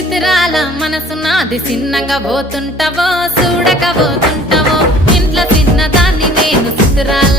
చిత్రాల మనసు నాది చిన్నగా పోతుంటావో చూడక పోతుంటావో ఇంట్లో చిన్నదాన్ని నేను చిత్రాల